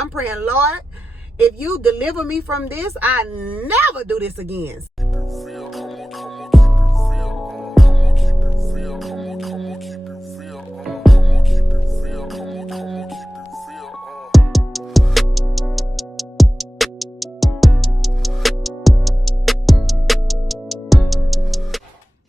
I'm praying, Lord, if you deliver me from this, I never do this again.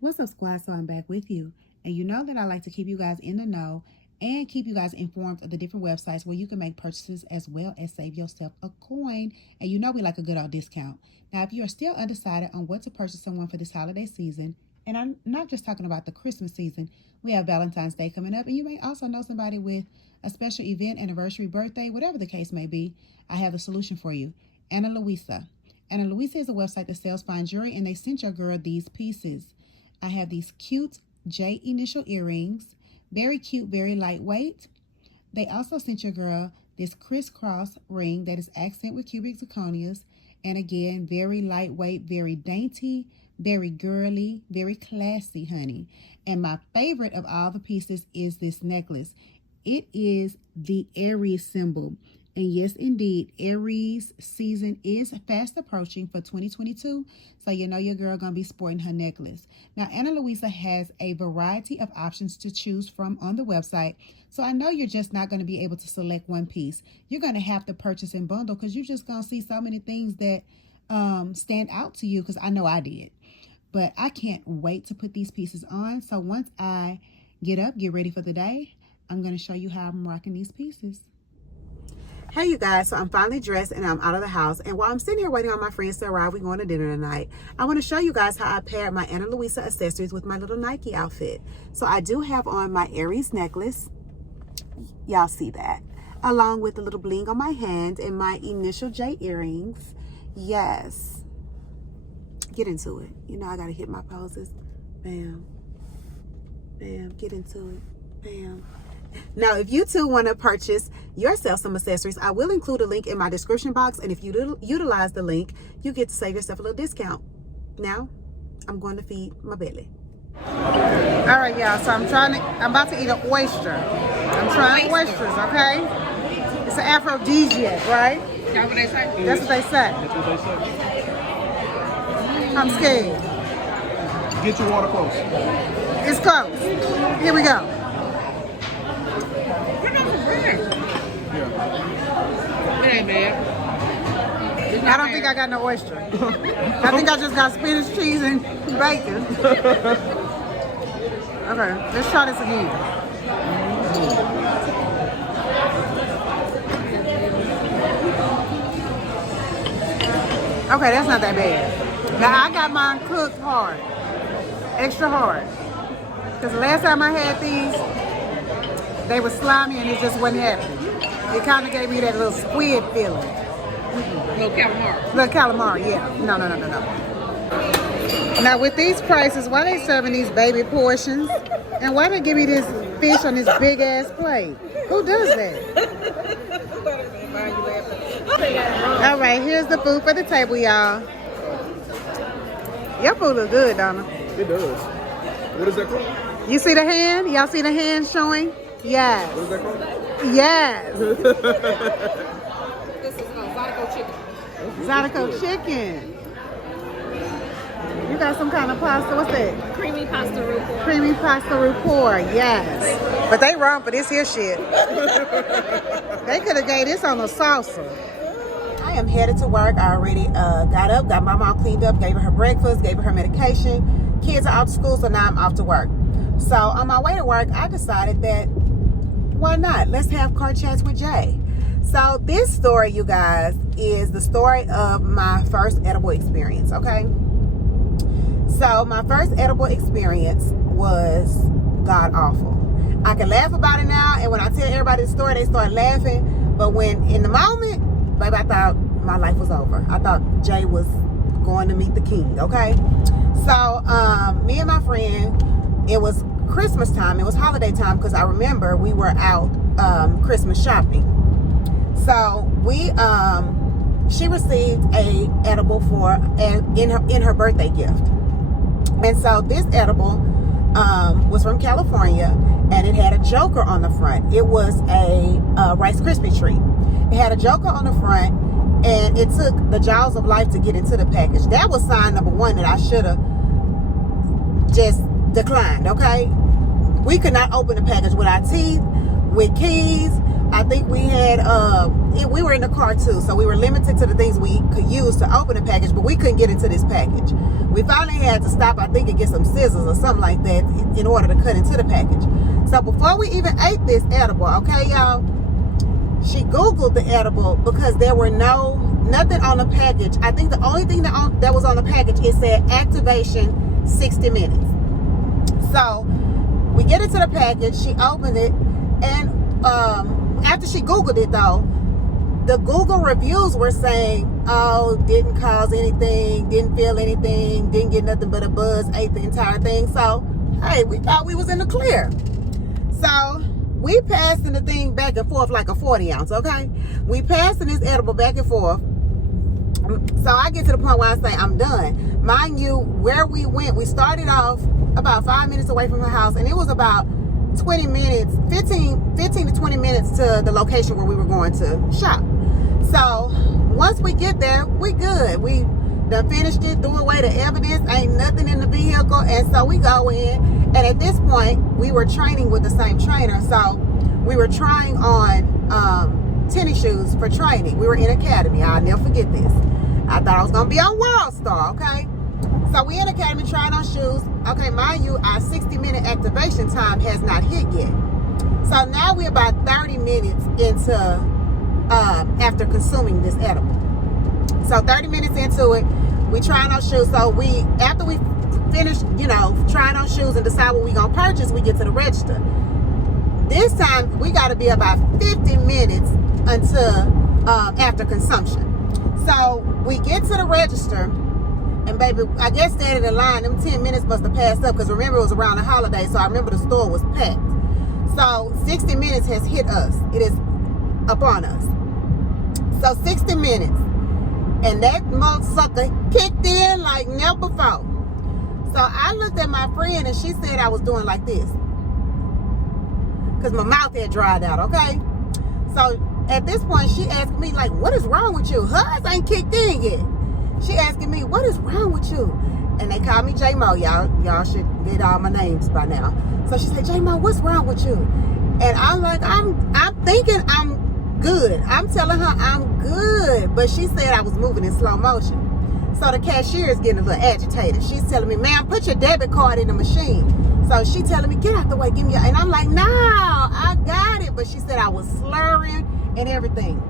What's up, squad? So I'm back with you, and you know that I like to keep you guys in the know and keep you guys informed of the different websites where you can make purchases as well as save yourself a coin. And you know we like a good old discount. Now, if you are still undecided on what to purchase someone for this holiday season, and I'm not just talking about the Christmas season, we have Valentine's Day coming up, and you may also know somebody with a special event, anniversary, birthday, whatever the case may be. I have the solution for you. Ana Luisa. Ana Luisa is a website that sells fine jewelry, and they sent your girl these pieces. I have these cute J initial earrings. Very cute, very lightweight. They also sent your girl this crisscross ring that is accent with cubic zirconias. And again, very lightweight, very dainty, very girly, very classy, honey. And my favorite of all the pieces is this necklace. It is the Aries symbol. And yes, indeed, Aries season is fast approaching for 2022. So you know your girl gonna be sporting her necklace. Now, Ana Luisa has a variety of options to choose from on the website. So I know you're just not gonna be able to select one piece. You're gonna have to purchase in bundle because you're just gonna see so many things that stand out to you, because I know I did. But I can't wait to put these pieces on. So once I get ready for the day, I'm gonna show you how I'm rocking these pieces. Hey you guys, so I'm finally dressed and I'm out of the house, and while I'm sitting here waiting on my friends to arrive, we're going to dinner tonight. I want to show you guys how I paired my Ana Luisa accessories with my little Nike outfit. So I do have on my Aries necklace, y'all see that, along with the little bling on my hand and my initial J earrings. Yes, get into it. You know I gotta hit my poses. Bam, bam, get into it. Bam. Now, if you too want to purchase yourself some accessories, I will include a link in my description box. And if you utilize the link, you get to save yourself a little discount. Now, I'm going to feed my belly. All right, y'all. So I'm about to eat an oyster. I'm trying oysters, okay? It's an aphrodisiac, right? That's what they say. That's what they say. That's what they say. I'm scared. Get your water close. It's close. Here we go. It ain't bad. I don't think I got no oyster. I think I just got spinach, cheese, and bacon. Okay, let's try this again. Okay, that's not that bad. Now I got mine cooked hard, extra hard. Because the last time I had these, they were slimy and it just wasn't happening. It kind of gave me that little squid feeling. Little calamari. Little calamari, yeah. No. Now with these prices, why they serving these baby portions? And why they give me this fish on this big ass plate? Who does that? All right, here's the food for the table, y'all. Your food look good, Donna. It does. What is that called? You see the hand? Y'all see the hand showing? Yes. What is that called? Yes. This is Zydeco chicken. Zydeco chicken. You got some kind of pasta. What's that? Creamy pasta roux. Creamy pasta roux, yes. But they wrong for this here shit. They could have gave this on a salsa. I am headed to work. I already got up, got my mom cleaned up, gave her breakfast, gave her medication. Kids are out to school, so now I'm off to work. So on my way to work, I decided that why not? Let's have car chats with Jay. So this story, you guys, is the story of my first edible experience, okay? So my first edible experience was god awful. I can laugh about it now, and when I tell everybody the story, they start laughing. But when in the moment, baby, I thought my life was over. I thought Jay was going to meet the king, okay? So me and my friend, it was Christmas time, it was holiday time, because I remember we were out Christmas shopping. So she received a edible in her birthday gift. And so this edible was from California, and it had a joker on the front. It was a Rice Krispie treat. It had a joker on the front, and it took the jaws of life to get into the package. That was sign number one that I should have just declined, okay? We could not open the package with our teeth, with keys. I think we had, we were in the car too, so we were limited to the things we could use to open the package, but we couldn't get into this package. We finally had to stop, I think, and get some scissors or something like that in order to cut into the package. So before we even ate this edible, okay, y'all, she Googled the edible because there were nothing on the package. I think the only thing that was on the package, it said activation 60 minutes. So we get into the package, she opened it, and after she Googled it though, the Google reviews were saying, oh, didn't cause anything, didn't feel anything, didn't get nothing but a buzz, ate the entire thing. So, hey, we thought we was in the clear. So, we passing the thing back and forth like a 40 ounce, okay? We passing this edible back and forth. So, I get to the point where I say, I'm done. Mind you, where we went, we started off about 5 minutes away from her house, and it was about 20 minutes, 15 to 20 minutes to the location where we were going to shop. So once we get there, we good. We done finished it, threw away the evidence, ain't nothing in the vehicle, and so we go in, and at this point, we were training with the same trainer, so we were trying on tennis shoes for training. We were in academy. I'll never forget this. I thought I was gonna be on World Star, okay? So we in academy trying on shoes. Okay, mind you, our 60-minute activation time has not hit yet. So now we're about 30 minutes into after consuming this edible. So 30 minutes into it, we trying on shoes. So after we finish, trying on shoes and decide what we gonna purchase, we get to the register. This time we got to be about 50 minutes until after consumption. So we get to the register. And baby, I guess standing in line, them 10 minutes must have passed up because remember it was around the holiday, so I remember the store was packed. So 60 minutes has hit us. It is upon us. So 60 minutes. And that motherfucker kicked in like never before. So I looked at my friend and she said I was doing like this. Because my mouth had dried out, okay? So at this point, she asked me, like, what is wrong with you? Hers ain't kicked in yet. She asking me, what is wrong with you? And they call me J-Mo. Y'all should get all my names by now. So she said, J-Mo, what's wrong with you? And I'm like, I'm thinking I'm good. I'm telling her I'm good. But she said I was moving in slow motion. So the cashier is getting a little agitated. She's telling me, ma'am, put your debit card in the machine. So she telling me, get out the way, give me and I'm like, no, I got it. But she said I was slurring and everything.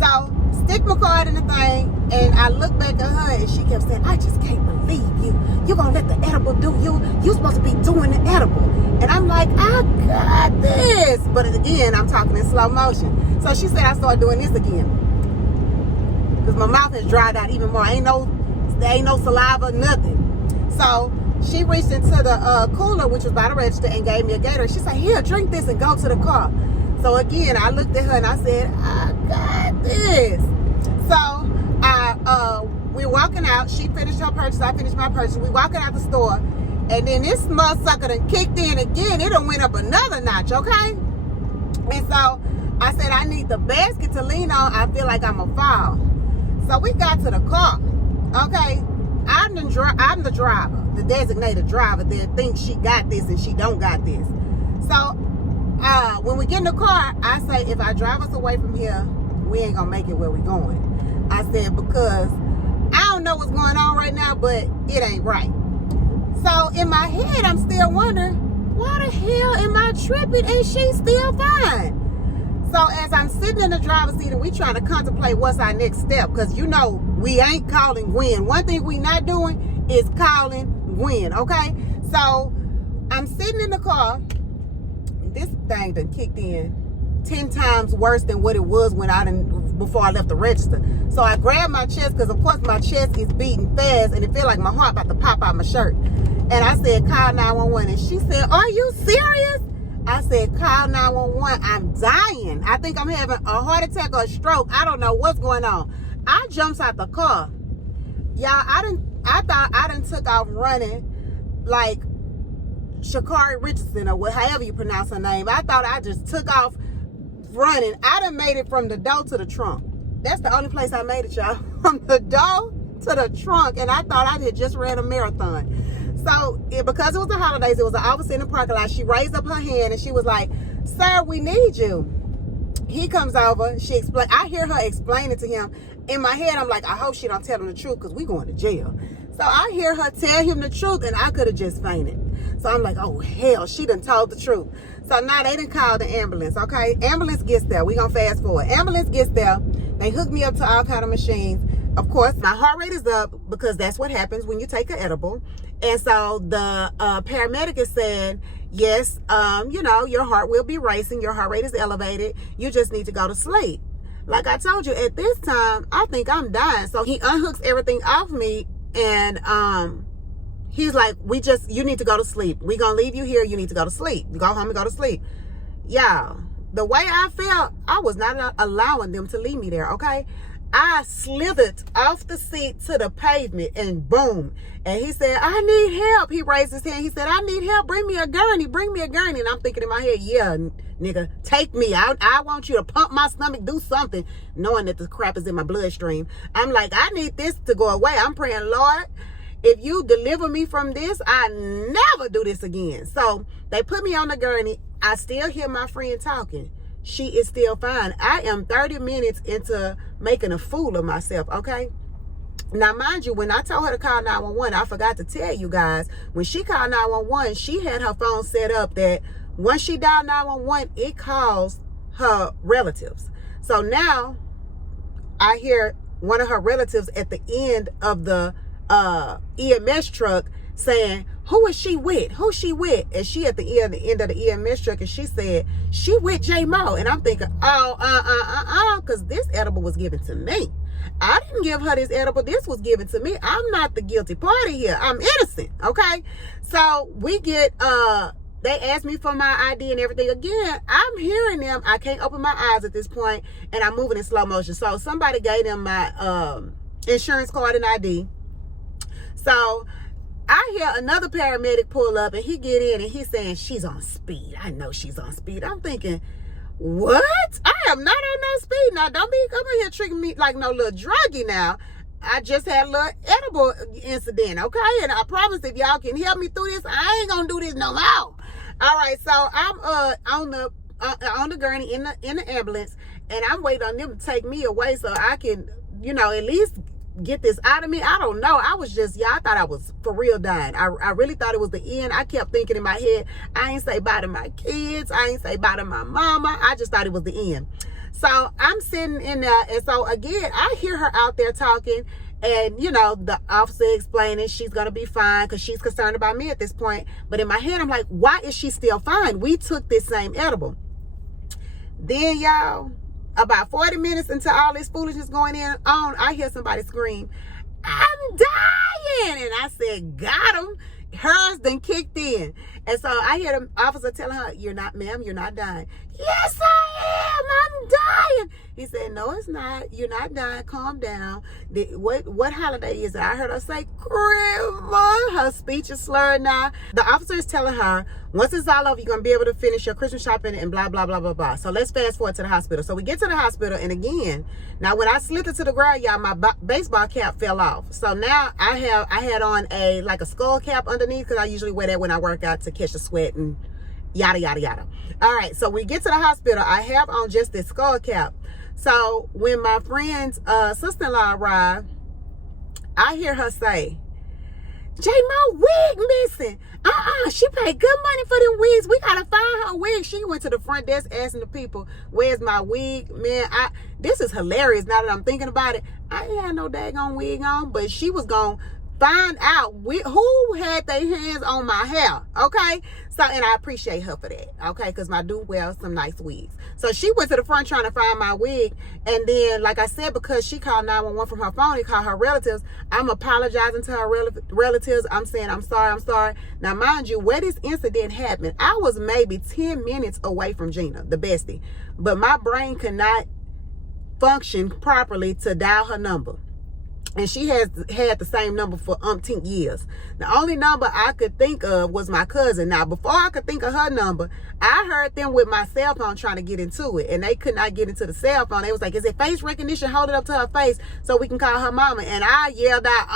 So stick my card in the thing, and I look back at her, and she kept saying, I just can't believe you. You're going to let the edible do you. You're supposed to be doing the edible. And I'm like, I got this. But again, I'm talking in slow motion. So she said I started doing this again. Because my mouth has dried out even more. There ain't no saliva, nothing. So she reached into the cooler, which was by the register, and gave me a Gatorade. She said, here, drink this and go to the car. So again, I looked at her and I said, I got this. So we're walking out. She finished her purchase. I finished my purchase. We walking out the store. And then this motherfucker done kicked in again. It done went up another notch, okay? And so I said, I need the basket to lean on. I feel like I'm going to fall. So we got to the car, okay? I'm the driver, the designated driver that thinks she got this and she don't got this. So when we get in the car, I say, if I drive us away from here, we ain't gonna make it where we going. I said, because I don't know what's going on right now, but it ain't right. So in my head, I'm still wondering, why the hell am I tripping and she's still fine? So as I'm sitting in the driver's seat and we trying to contemplate what's our next step, because we ain't calling Gwen. One thing we not doing is calling Gwen, okay? So I'm sitting in the car. This thing done kicked in 10 times worse than what it was before I left the register. So I grabbed my chest because of course my chest is beating fast and it feel like my heart about to pop out my shirt. And I said, call 911. And she said, are you serious? I said, call 911. I'm dying. I think I'm having a heart attack or a stroke. I don't know what's going on. I jumps out the car. Y'all, I thought I done took off running like Sha'Carri Richardson or however you pronounce her name. I thought I just took off running. I done made it from the door to the trunk. That's the only place I made it, y'all. From the door to the trunk. And I thought I had just ran a marathon. So, because it was the holidays, it was an officer in the parking lot. She raised up her hand and she was like, sir, we need you. He comes over. I hear her explaining to him. In my head, I'm like, I hope she don't tell him the truth because we going to jail. So I hear her tell him the truth and I could have just fainted. So I'm like, oh, hell, she done told the truth. So now they done called the ambulance, okay? Ambulance gets there. We gonna fast forward. Ambulance gets there. They hook me up to all kind of machines. Of course, my heart rate is up because that's what happens when you take an edible. And so the paramedic is saying, yes, you know, your heart will be racing. Your heart rate is elevated. You just need to go to sleep. Like I told you, at this time, I think I'm dying. So he unhooks everything off me and he's like, you need to go to sleep. We gonna leave you here. You need to go to sleep. You go home and go to sleep. Y'all, the way I felt, I was not allowing them to leave me there, okay? I slithered off the seat to the pavement and boom. And he said, I need help. He raised his hand. He said, I need help. Bring me a gurney. Bring me a gurney. And I'm thinking in my head, yeah, nigga, take me. I want you to pump my stomach, do something, knowing that the crap is in my bloodstream. I'm like, I need this to go away. I'm praying, Lord, if you deliver me from this, I never do this again. So they put me on the gurney. I still hear my friend talking. She is still fine. I am 30 minutes into making a fool of myself, okay? Now, mind you, when I told her to call 911, I forgot to tell you guys, when she called 911, she had her phone set up that once she dialed 911, it calls her relatives. So now I hear one of her relatives at the end of the EMS truck saying, who is she with? Who's she with? And she at the end of the EMS truck, and she said, she with J Mo. And I'm thinking, because this edible was given to me. I didn't give her this edible. This was given to me. I'm not the guilty party here. I'm innocent, okay? So we get, they asked me for my ID and everything. Again, I'm hearing them. I can't open my eyes at this point, and I'm moving in slow motion. So somebody gave them my insurance card and ID. So I hear another paramedic pull up and he get in and he's saying, she's on speed. I know she's on speed. I'm thinking, what? I am not on no speed. Now, don't be coming here tricking me like no little druggie now. I just had a little edible incident, okay? And I promise if y'all can help me through this, I ain't gonna do this no more. All right, so I'm on the gurney in the ambulance, and I'm waiting on them to take me away so I can, you know, at least get this out of me. I don't know. I was just, I thought I was for real dying. I really thought it was the end. I kept thinking in my head, I ain't say bye to my kids. I ain't say bye to my mama. I just thought it was the end. So I'm sitting in there. And so again, I hear her out there talking, and you know, the officer explaining she's going to be fine because she's concerned about me at this point. But in my head, I'm like, why is she still fine? We took this same edible. Then y'all, about 40 minutes into all this foolishness going on, I hear somebody scream, I'm dying. And I said, got him. Hers then kicked in. And so I hear the officer telling her, you're not, ma'am, you're not dying. Yes, I am. I'm dying. He said, no, it's not. You're not dying. Calm down. What holiday is it? I heard her say, Grandma. Her speech is slurred now. The officer is telling her, once it's all over, you're going to be able to finish your Christmas shopping and blah, blah, blah, blah, blah. So let's fast forward to the hospital. So we get to the hospital, and again, now when I slipped it to the ground, y'all, my baseball cap fell off. So now I had on a skull cap underneath, because I usually wear that when I work out to catch the sweat and yada, yada, yada. All right, so we get to the hospital. I have on just this skull cap. So when my friend's sister-in-law arrived, I hear her say, J-Mo wig missing. She paid good money for them wigs. We gotta find her wig. She went to the front desk asking the people, where's my wig? Man, this is hilarious now that I'm thinking about it. I ain't had no daggone wig on, but she was gonna find out who had their hands on my hair, okay? So, and I appreciate her for that, okay? Because I do wear some nice wigs. So she went to the front trying to find my wig, and then, like I said, because she called 911 from her phone, he called her relatives, I'm apologizing to her relatives. I'm saying, I'm sorry. Now, mind you, where this incident happened, I was maybe 10 minutes away from Gina, the bestie, but my brain could not function properly to dial her number. And she has had the same number for umpteen years. The only number I could think of was my cousin. Now, before I could think of her number, I heard them with my cell phone trying to get into it. And they could not get into the cell phone. They was like, is it face recognition? Hold it up to her face so we can call her mama. And I yelled out,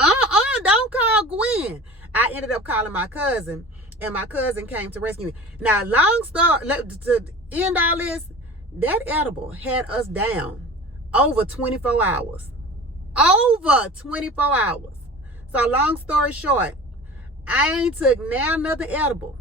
don't call Gwen. I ended up calling my cousin. And my cousin came to rescue me. Now, long story, to end all this, that edible had us down over 24 hours. Over 24 hours. So long story short, I ain't took now another edible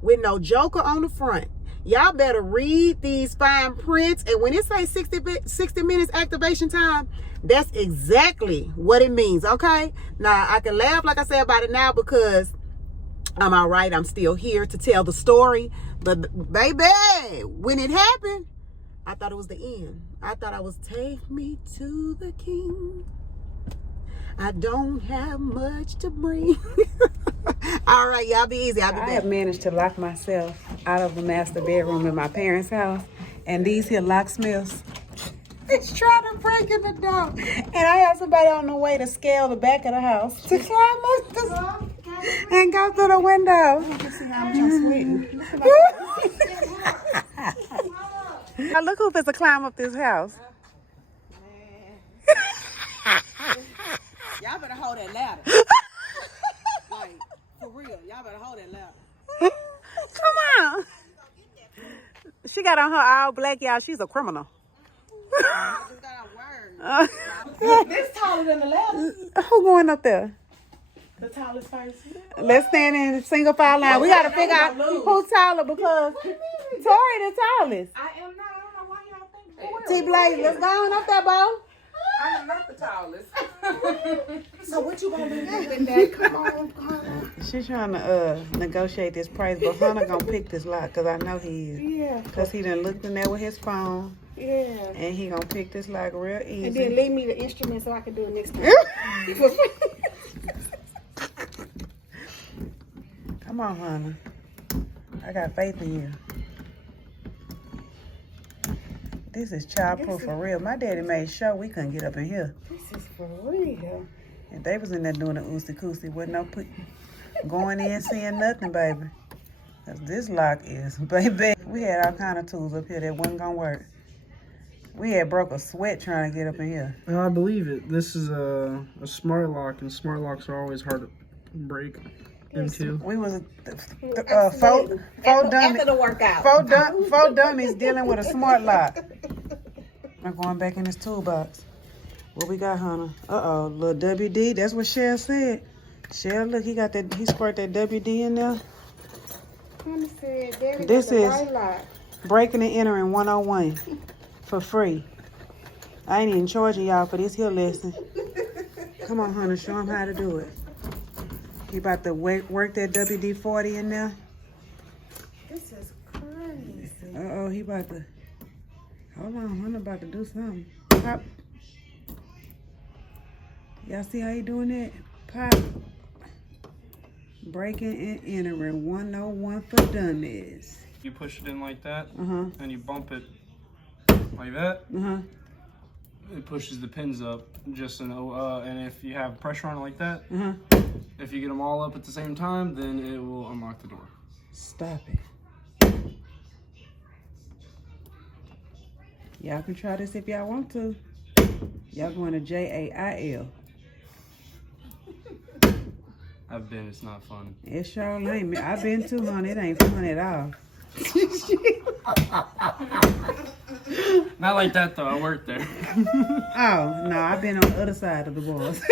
with no joker on the front. Y'all better read these fine prints. And when it says 60 minutes activation time, that's exactly what it means, okay? Now, I can laugh, like I said, about it now because I'm all right. I'm still here to tell the story. But, baby, when it happened, I thought it was the end. I thought I was take me to the king. I don't have much to bring. All right, y'all be easy. I'll be back. I have managed to lock myself out of the master bedroom in my parents' house. And these here locksmiths, it's trying to break in the door. And I have somebody on the way to scale the back of the house to climb up the and go through the window. See how much I'm sweating. Now look who to climb up this house. Y'all better hold that ladder. Like, for real. Y'all better hold that ladder. Come on. She got on her all black, y'all. She's a criminal. I just got a word. This taller than the ladder. Who going up there? The tallest person. Let's stand in single file line. We got to figure out who's taller because Tori the tallest. I am not. I don't know why y'all think that. T-Blaze, let's go on up there, Bo. I am not the tallest. So what you gonna do with that? Come on. She's trying to negotiate this price, but Hunter gonna pick this lot because I know he is. Yeah. Because he done looked in there with his phone. Yeah. And he gonna pick this lot real easy. And then leave me the instrument so I can do it next time. Come on, Hunter. I got faith in you. This is childproof for real. My daddy made sure we couldn't get up in here. This is for real. And they was in there doing the oosty-coosty. Wasn't no going in seeing nothing, baby. Because this lock is, baby. We had all kind of tools up here that wasn't going to work. We had broke a sweat trying to get up in here. I believe it. This is a smart lock, and smart locks are always hard to break into. We was after the workout. Four dummies dealing with a smart lock. I'm going back in this toolbox. What we got, Hunter? Uh-oh, little WD. That's what Shell said. Shell, look, he squirt that WD in there. Hunter said, Daddy, this is right lock. Breaking and entering 101 for free. I ain't even charging y'all for this here lesson. Come on, Hunter, show him how to do it. He about to work that WD-40 in there. This is crazy. Uh-oh, he about to... Hold on, Hunter about to do something. Pop. Y'all see how he doing that? Pop. Breaking and entering 101 for dummies. You push it in like that, Uh-huh. and you bump it like that. Uh-huh. It pushes the pins up. And if you have pressure on it like that, Uh-huh. if you get them all up at the same time, then it will unlock the door. Stop it. Y'all can try this if y'all want to. Y'all going to JAIL. I've been, it's not fun. It sure ain't. I've been too, honey. It ain't fun at all. Not like that though, I worked there. Oh, no, I've been on the other side of the walls.